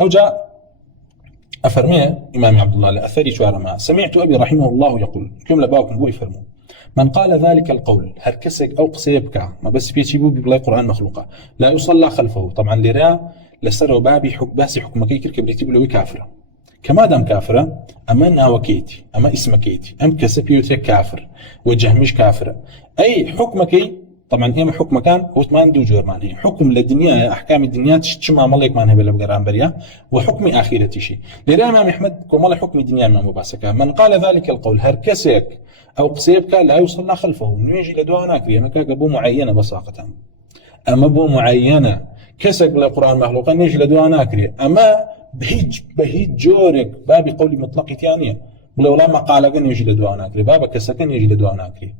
أو جاء أفرمي إمام عبد الله لأثري شوارما سمعت أبي رحمه الله يقول كم لباكم بو يفرموا من قال ذلك القول هركسك أو قصيبك ما بس في شيء بيقول قرآن مخلوقة لا يصلى خلفه طبعا لرا لسر بابي باسي حكمك يكرك بريتب له كافرة كما دام كافرة أما أنها وكيتي أما اسمكيتي أم كسب يوترك كافر وجه مش كافرة أي حكمك طبعا إما حكم كان هو ما عنده جور معناه حكم للدنيا أحكام الدنيا تشمع ملك معناه بلا بقران بريا وحكم آخرة شيء للإمام أحمد كمال حكم الدنيا ما مباسكة من قال ذلك القول هركسك أو قصيبك لا يصلى خلفه نيجي لدواء ناكري أما كابو معينة بساقة أما بو معينة كسك بالقرآن مخلوقا نيجي لدواء ناكري أما بهيج جورك بابي قولي مطلق ثانية ولولا ما قال قن يجي لدواء ناكري بابا كسكن يجي لدواء ناكري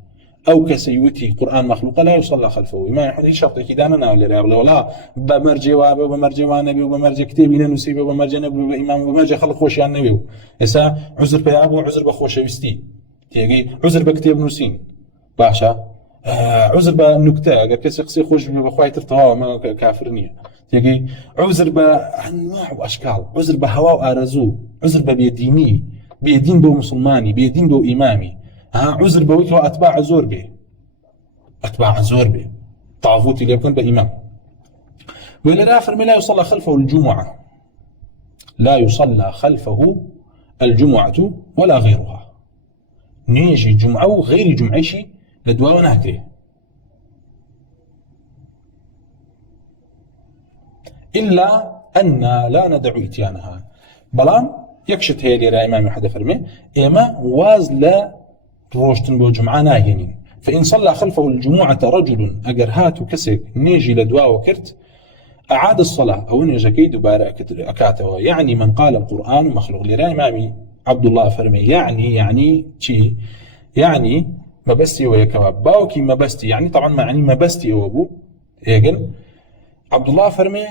أو كسيوتي قرآن مخلوق لا يصلى خلفه ما يحد شرط كداننا ولا بمرجع وبمرجع ونبي وبمرجع كتابنا نسيب وبمرجع نبي وإمام وبمرجع خلق خوش عن النبي إسا عذر بأبو عذر بخوش يستي تيجي عذر بكتاب نسين باشا عذر بنكتة أجر كسي قصي خوش بخواي ترتها ما كافرنية تيجي عذر بأنواع وأشكال عذر بهواء وأرزو عذر بيديني بيدين بو مسلماني بيدين بو إمامي عذر بويك وأتباع زور به أتباع زور به طاغوت اللي يكون بإمام وإلى الآخر لا يصلى خلفه الجمعة لا يصلى خلفه الجمعة ولا غيرها نيجي جمعة وغير جمعيشي لدواء ونهكره إلا أن لا ندع إتيانها بلان يكشت هي لرا إمام حدا فرمي إما واز لا روشتن بو جمعة ناهينين فإن صلى خلفه الجمعة رجل أجرهات كسك نيجي لدواء وكرت أعاد الصلاة أو نيجي دوباره أكاته يعني من قال القرآن مخلوق لرا إمامي عبد الله فرمي يعني شي يعني ما بستي ويكواب باوكي ما بستي يعني طبعا ما يعني ما بستي وابو يقل عبد الله فرمي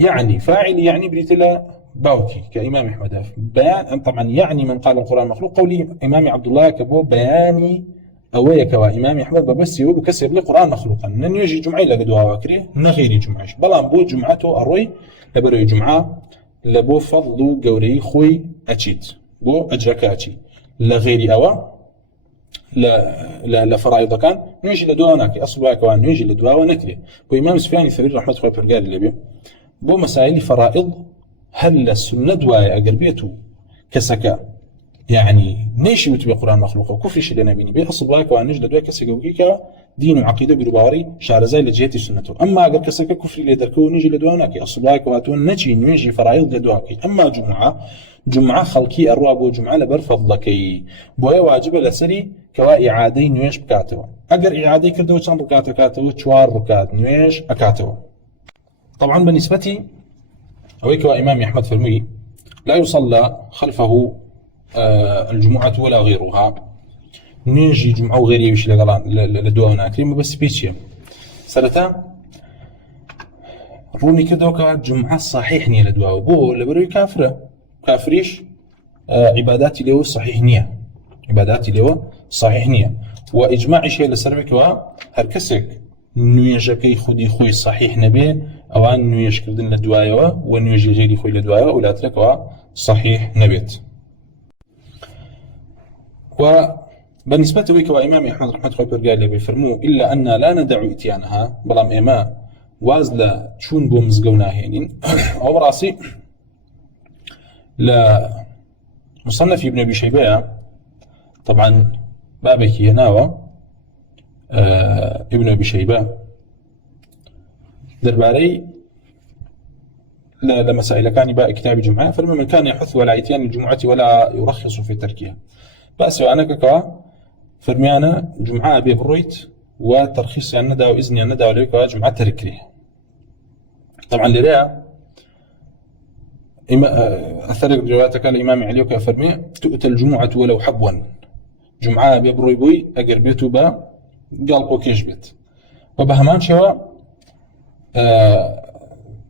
يعني فاعل يعني بريتلا باوكي كإمام أحمد بيان طبعا يعني من قال القرآن مخلوق قولي إمام عبد الله كبو بياني أويك وإمام أحمد ببسي وبكسر القرآن مخلوقا نن يجي جمعة لقدوها وكريه نغيري جمعة بلان بو جمعته أروي لبروي جمعة لبو فضل قوري خوي أتشيت بو أجركاتي لغيري أوا لا فرائض كان نيجي لدواء ناكي أصل كوان نيجي لدواء ونكري وإمام سفيان الثوري رحمة الله برجال اللي بيه بو مسائل فرائض هل السنة دواء أقربيته كسكا يعني نيشي وتبي قرآن مخلوق وكفر شيء لنا بيني بي أصل كوان نيجي لدواء كسكا وكيكا دين وعقيدة برباري شارزاي لجهتي سنته أما أقر كسكا كفر لدركو نيجي لدواء ناكي أصل كواتون نجي نيجي فرائض لدواء أما جمعة خلقي الرواب وجمعة لبر فضلكي بويا واجبة لسري كوا إعادي نويش بكاتوا أقر إعادي كردو كان ركاتو كاتو شوار ركات نويش أكاتوا طبعا بالنسبة أويك وإمام أحمد فرمي لا يصلى خلفه الجمعة ولا غيرها نيجي جمعة وغير يمشي لدواء وناكريم بس بيتشيم سنتان روني كدوكا جمعة صحيح نية لدواء بو لبروي كافريش عباداتي له صحيح نية عباداتي له صحيح نية وإجماع شيء لسربك وهركسك نويجكي خودي خوي صحيح نبي أو أن نويج كردن لدوايا ونويج غيري خوي لدوايا ولا ترك صحيح نبيت وبالنسبة لك وإمام أحمد رحمة الله برجال بيفرموا إلا أن لا ندع إتيانها بلام إما وازلا شون بو مزقوناهين أو راسي لا مصنف ابن أبي شيبة طبعا بابك يناوى ابن أبي شيبة درباري لمسائل كان باء كتاب جمعة فمن كان يحث على إتيان الجمعة ولا يرخص في تركها بأس وأنا كوا فرميانا جمعة بيبرويت وترخيص الندى وإذن الندى وليك جمعة تركره طبعا لريا أثر روايتك الإمام عليك فرمي تؤتى الجمعة ولو حبوا جمعة بيبروي بوي أجر بيتو با قلبو كيشبت وبهمان شوا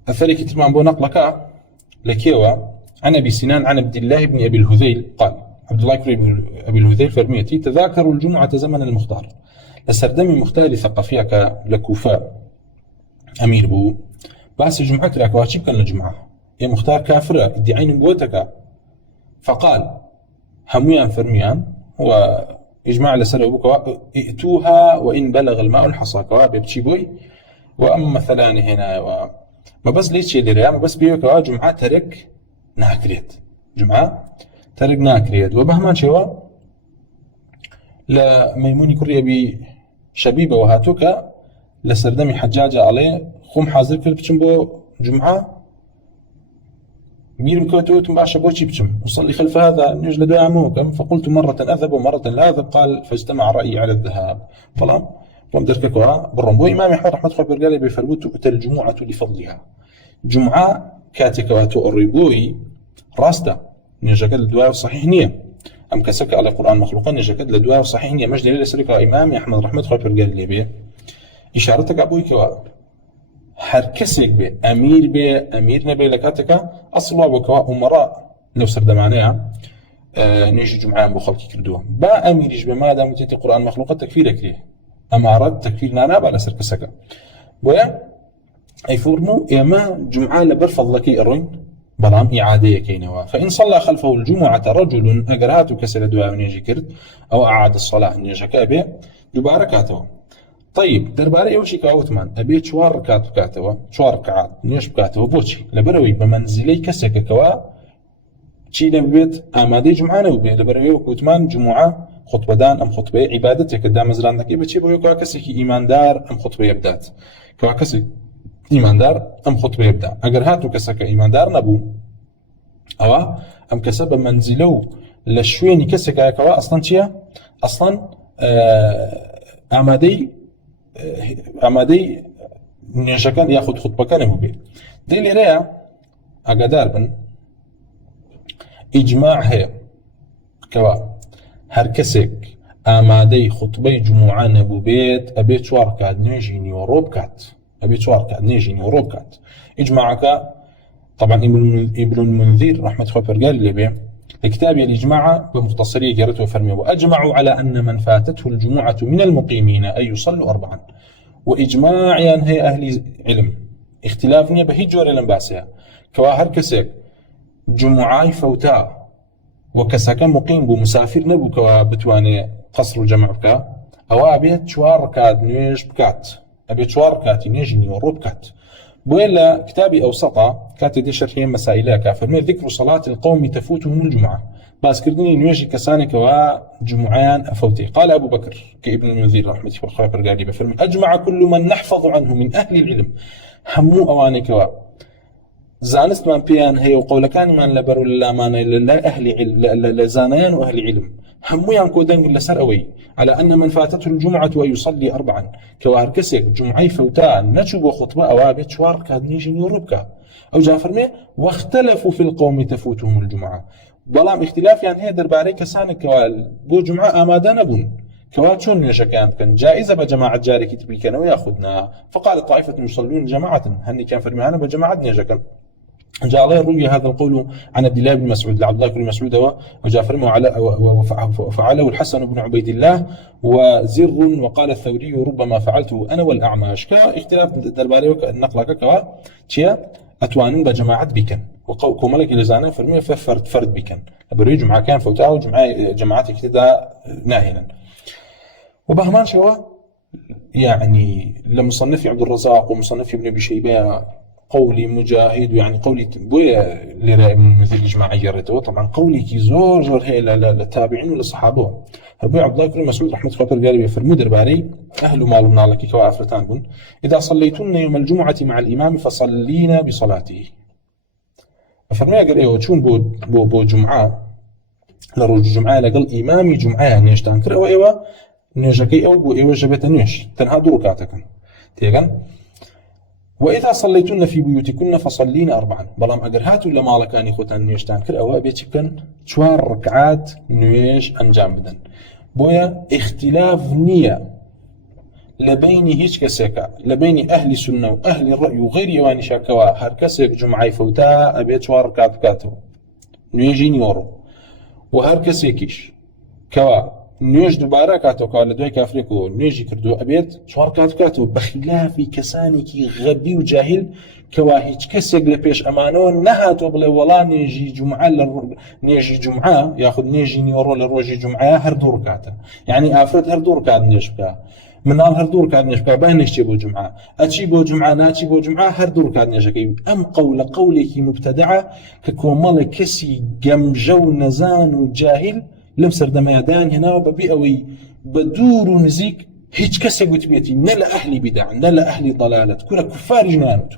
أثر كتمان بو نقلك لكيوا عن أبي سنان عن عبد الله بن أبي الهذيل قال عبد الله بن أبي الهذيل فرميتي تذاكروا الجمعة زمن المختار لسردمي مختار ثقافيك لكوفاء أمير بو بس الجمعة كراك واجب كان الجمعة يا مختار كافرة ادعي نبوتك. فقال هميان فرميان وإجماع لسر أبوك ائتوها وإن بلغ الماء الحصى كواب بتشي بوي. وأما مثلا هنا ما بس ليش شيء ما بس بيوك جمعة ترك ناكريت جمعة ترك ناكريت وبهمان شوا لميموني كرية بشبيبة وهاتوك لسردمي حجاجة عليه خم حاضر كل بتشم بو جمعة بيرم كوتوت مباشا بوشي بتشم وصلي خلف هذا نجل دعموكم. فقلت مرة أذهب ومرة لا أذهب. قال فاجتمع رأيي على الذهاب. طلع ومدرككوا بالرمبو إمام أحمد رحمة الله برقالي بفرموت تؤتى الجمعة لفضلها. جمعة كاتكواتو الربوي راستا نجاكد الدواء صحيح نية أم كسك على القرآن مخلوقا نجاكد الدواء صحيح نية مجد ليلة سرك إمام أحمد رحمة الله برقالي بيه إشارتك أبوي كوا هر كسك بي أمير نبي لكاتك أصلا وكوا أمراء لو سرد معناها نيجي جمعة بخلق كردوه با أمير يجب ما دام تيتي القرآن مخلوقا تكفيرك ليه أمارات تكفير نانا على سر كسك بويا أي فورمو إما جمعة لبرفض لك أروين بلام إعادية كينوا. فإن صلى خلفه الجمعة رجل أجرهاته كسر دعاء نيجي كرد أو أعاد الصلاة نيجي كأبي جباركاته. طيب درباري أوشي كاوتمان أبي شوار ركعات كاتوا شوار ركعات نيش بكاتوا بوشي لبروي بمنزلي كسك كوا شي لبيت أمادي جمعة نوبي لبروي وكوتمان جمعة خطبة دان أم خطبة عبادتك قدام مزرانك بتشي بيو كاكسك إيمان دار أم خطبة يبدات كاكسك إيمان دار أم خطبة يبدأ أجر هاتو كسك إيمان دار نبو أو أم كسب منزلو لشويني كسك كوا أصلا شيء أصلا عمادي نشكان ياخذ خطبة كان مبين دي اللي رأى أقدار بن إجماع هي كوا هركسك عمادي خطبة جمعة نبو بيت أبيت شوار كاد نيجيني وروبكات أبيت شوار كاد نيجيني وروبكات إجماعك طبعا ابن المنذر رحمة الله قال اللي بيه كتابي الإجماع بمختصرية جرته وفرميه وأجمعوا على أن من فاتته الجمعة من المقيمين أن يصلوا 4. وإجماع يعني هي أهل علم اختلافني بهجور لنباسها كواهر كسك جمعاي فوتا وكسك مقيم بمسافر نبو كوا بتواني قصر الجمع بكا أو أبيت شوار كاد نيش بكات أبيت شوار كات نيجني وروبكات بويلا كتابي أوسطة كانت دي شرحية مسائلة كافرمي ذكر صلاة القوم تفوتهم الجمعة بس كردني نيجي كسانك وجمعان أفوتي. قال أبو بكر كابن المنذر رحمة الله برقالي بفرمي أجمع كل من نحفظ عنه من أهل العلم همو أوانك زانست من بيان هي وقول كان من لبروا للامان لا أهل علم لزانيان وأهل علم همو ينكودن لسر أوي على أن من فاتته الجمعة ويصلي 4 كوار كسك جمعي فوتا نشب وخطبة أوابت شوار كاد نيجي يوربكا أو جافرمي واختلفوا في القوم تفوتهم الجمعة بلام اختلاف يعني هي درباري كسان كوال بو جمعة آمادا نبون كوال شون نشكان كان جائزة بجماعة جاري كتبي كانوا ياخذنا. فقال طائفة يصلون جماعة هني كان فرمي أنا بجماعة نشكان جاء الله روي هذا القول عن عبد الله بن مسعود لعبد الله بن مسعود وجافر وفعله الحسن بن عبيد الله وزر وقال الثوري ربما فعلته أنا والأعمش كاختلاف درباري النقل كوا تشيا أتوانن بجماعة بكن وكملك لزانا فرمي فرد بكن بري جمعة كان فوتاه جماعات كذا ناهنا. وبهمان شوا يعني لمصنف عبد الرزاق ومصنف ابن أبي شيبة قولي مجاهد يعني قولي بويا لرأي من مثل الجماعة جرته طبعا قولي كي زور هي للتابعين وللصحابة. أبو عبد الله بن مسعود رحمة الله قال في المدر باري أهل مال من الله كي كوافرتان بن إذا صليتن يوم الجمعة مع الإمام فصلينا بصلاته. فرمي قال إيه وشون بو جمعة لرج جمعة لقل إمامي جمعة نيشتان كر أو إيوه نيجكي أو بو إيوه جبت نيش تنها دركاتكن تيجن. وإذا صليتن في بيوتكن فصلين 4 بلام أجر هاتوا لما لكاني خوتان نيشتان كر أو بيتشكن شوار ركعات نيش أنجام بدن بويا اختلاف نية لبين هيج كسكا لبين أهل السنة وأهل الرأي وغير يواني شاكوا هركسك جمعي فوتا أبيت شوار ركعات كاتو نيجي نيورو وهركسكيش كوا نوێژ دووبارە کاتەوە لە دوای کافرێک و نوێژی کردو ئەبێت 4 کات بکاتەوە بەخلافی کەسانێکی غەبی و جاهل کەوا هیچ کەسێک لە پێش ئەمانەوە نەهاتۆ بڵێ وەڵا نوێژی جومعە لە نوێژی جومعە یاخود نوێژی نیوەڕۆ لە ڕۆژی جومعە هەر دوو ڕکاتە، یعنی ئافرەت هەر دوو ڕکات نوێژ بکە، مناڵ هەر دوو ڕکات نوێژ بکە، با نەیچێ بۆ جومعە، ئەچی بۆ جومعە ناچی بۆ جومعە هەر دوو ڕکات نوێژەکەی. ئەم قەولە قەولێکی مبتەدعە کە کۆمەڵێک کەسی گەمژە و نەزان و جاهل لەم سەردەمەیەدایان هێناوە بەبێ ئەوەی بە دوور و نزیک هیچ کەسێک گوتبێتی نە لە ئەهلی بیدع نە لە ئەهلی ضەلالەت کورە کوفاریش نانوت،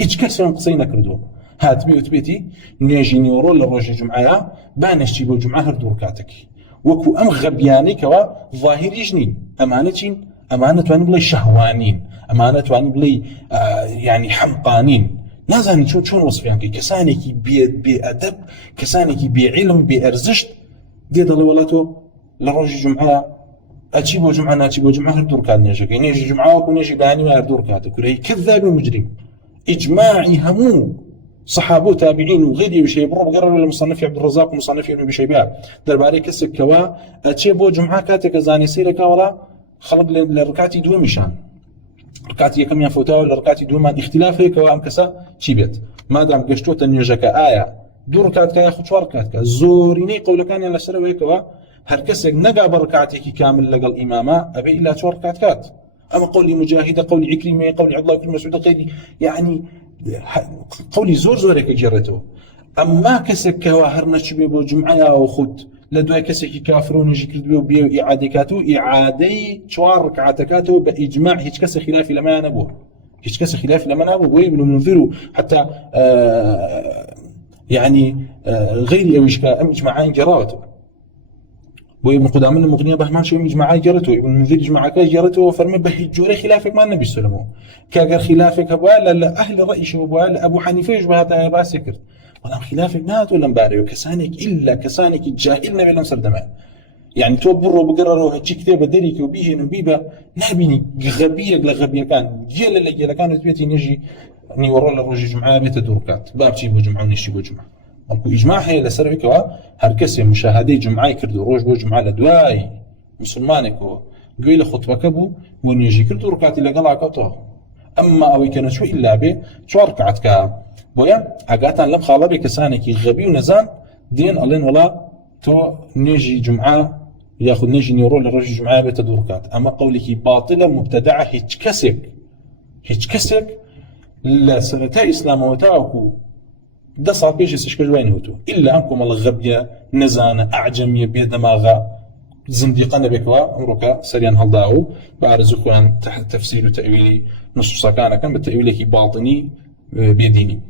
هیچ کەسێک قسەی نەکردووە هاتبێ وتبێتی نوێژی نیوەڕۆ لە ڕۆژی جومعەیە با نەچی بۆ جومعە هەر دوو ڕکاتێکی، وەکو ئەم غەبیانەی کەوا ظاهریش نین، ئەمانە چین؟ ئەمانە توانی بڵێ شەهوانین، ئەمانە توانی بڵێ یعنی حەمقانین، نازانی چۆن وەسفیان کەی، کەسانێکی بێئەدەب، کەسانێکی بێعیلم بێئەرزشت دێ دەڵێ وەڵا تۆ لە ڕۆژی جومعە ئەچی بۆ جومعە ناچی بۆ جومعە هەر دوو ڕکات نوێژەکەی، نوێژی جومعە وەکو نوێژی بەیانی هەر دوو ڕکاتە، کورەی کەذاب و مجرم. إجماعي همو صحابه تابعين وغيري بشيء برو بقرر المصنف عبد الرزاق ومصنف ابن بشيبان درباري كسك كوا اتشي بو جمعه كاتك زاني سيرك ولا خلق للركعتي دو مشان ركعتي كم يفوتوا لركعتي دو ما اختلاف هيك وام كسا شيبت ما دام قشتوت النيجك ايه دو ركعت ياخذ شو ركعتك زوريني قول كان على سر هيك هر كسك نقا بركعتك كامل لقى الامامه ابي الا شو ركعتك. أما قولي مجاهدة قولي عكرمة قولي عبد الله بن مسعود قولي يعني قولي زور هيك جرته. أما كسك كواهر نشبه بو جمعة أو خد لدواء كسك كافرون يجي كردوا بيو إعادكاتو إعادي شوار ركعتكاتو بإجماع هيك كسك خلاف لما نبوه هيك كسك خلاف لما نبوه وابن المنذر حتى يعني غيري أو إشكا أم إجماعين جراوته وابن قدامى المغنية بهمان شو يجمع جرته ابن المنذر يجمع جرته وفرمي بهجوري خلافك ما النبي صلى الله عليه وسلم كاجر خلافك أبوال لا أهل الرأي شو أبوال أبو حنيفة يشبه هذا باسكر والله خلافك نات ولا مباري وكسانك إلا كسانك الجاهلنا بلا مسردمة يعني توبروا بقرروا هالشي كتابة دريك وبيه نبيبة نابيني غبية كان جيل كان تبيتي نجي نورو للرجل جمعة بيت دركات باب شي بو جمعة ونشي بو جمعة وكو إجماع هي لسر هيكوا هر کسی مشاهده جمعه کردو روز بو جمعه لدوای مسلمانکو گویل خطبه کبو و نیجی کردو رکعتی لگل عکاتو اما اوی کنه شو الا به 4 رکعت کا بویا اگاتان لم خالبی کسانی کی غبی و نزان دین الین ولا تو نیجی جمعه ياخذ نيجي نيرول للرجل جمعه بيت ركعات اما قولك باطله مبتدعه هيك كسك لا سنتا اسلام وتاكو ده صار بيجي سشكل وين هوتو إلا أنكم الله غبية نزانة أعجمية بيدماغة زنديقنا بكوا أمرك سريان هالداو بعرزكوان تحت تفسير وتأويلي نص سكانة كان بالتأويل باطني بيديني